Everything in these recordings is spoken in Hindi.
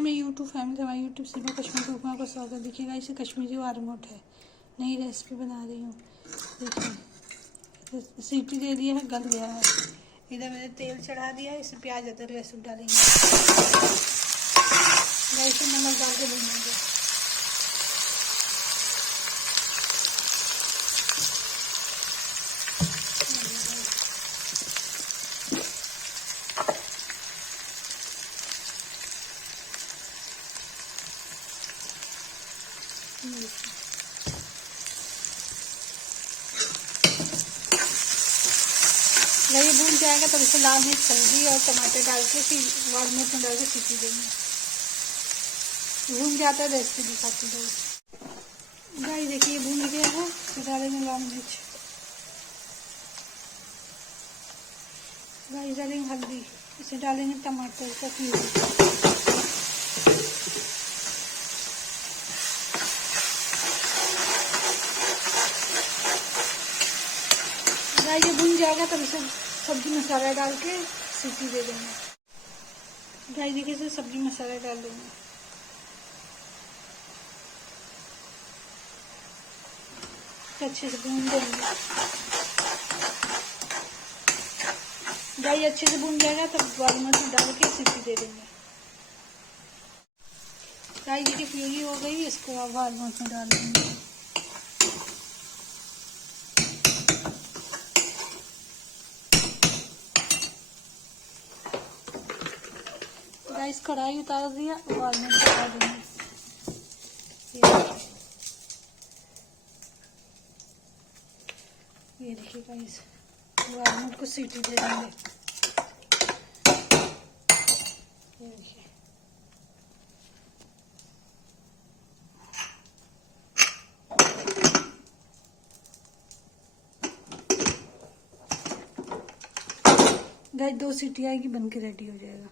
मैं यूट्यूब फैमिली, हमारे यूट्यूब से मैं कश्मीरी उपमा को स्वागत। देखिएगा, इसे कश्मीरी वारमोट है, नई रेसिपी बना रही हूँ। देखिए सीटी दे दी है, गल गया है। इधर मैंने तेल चढ़ा दिया है, इसमें प्याज अदरक लहसुन डालेंगे, इसे नमक डाल के भूनेंगे। जब ये भून जाएगा तब इसे लाल मिर्च, हल्दी और टमाटर डाल के फिर वारमोट में डाल के सीटी देंगे। भून जाता है रेसिपी दिखाती हूँ। गाइस देखिए भून गया है, फिर डालेंगे लाल मिर्च, गाइस डालेंगे हल्दी, इसे डालेंगे टमाटर का प्यूरी। गाइस ये भून जाएगा तब इसे सब्जी मसाला डाल के सीटी दे देंगे। गाइस देखिए इसे सब्जी मसाला डाल देंगे, अच्छे से भून देंगे। गाइस अच्छे से भून जाएगा तब वारमोट में डाल के सीटी दे देंगे। गाइस देखिए प्यूरी हो गई, इसको आप वारमोट में डाल देंगे। गाइस कढ़ाई उतार दिया, वारमोट डाल देंगे। ये देखिए गाइस, वारमोट को सीटी दे देंगे। ये देखिए गाइस 2 सीटी आएगी, बन के रेडी हो जाएगा।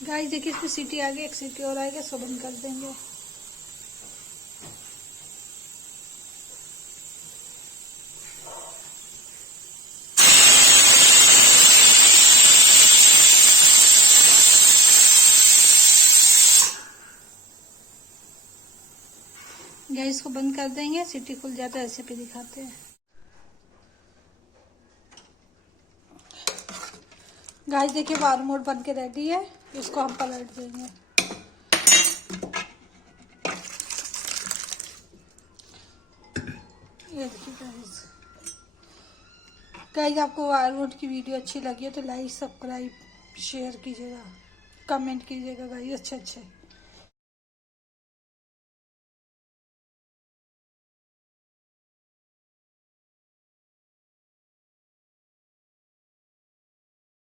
गाइस देखिए इसमें सीटी आ गई, 1 सीटी और आएगा, इसको बंद कर देंगे। गैस को बंद कर देंगे, सीटी खुल जाता है, रेसिपी दिखाते हैं। गाइस देखिए वारमोट बन के रेडी है, इसको हम पलट देंगे। ये देखिए गाइस आपको वारमोट की वीडियो अच्छी लगी है तो लाइक, सब्सक्राइब, शेयर कीजिएगा, कमेंट कीजिएगा गाइस अच्छे अच्छे।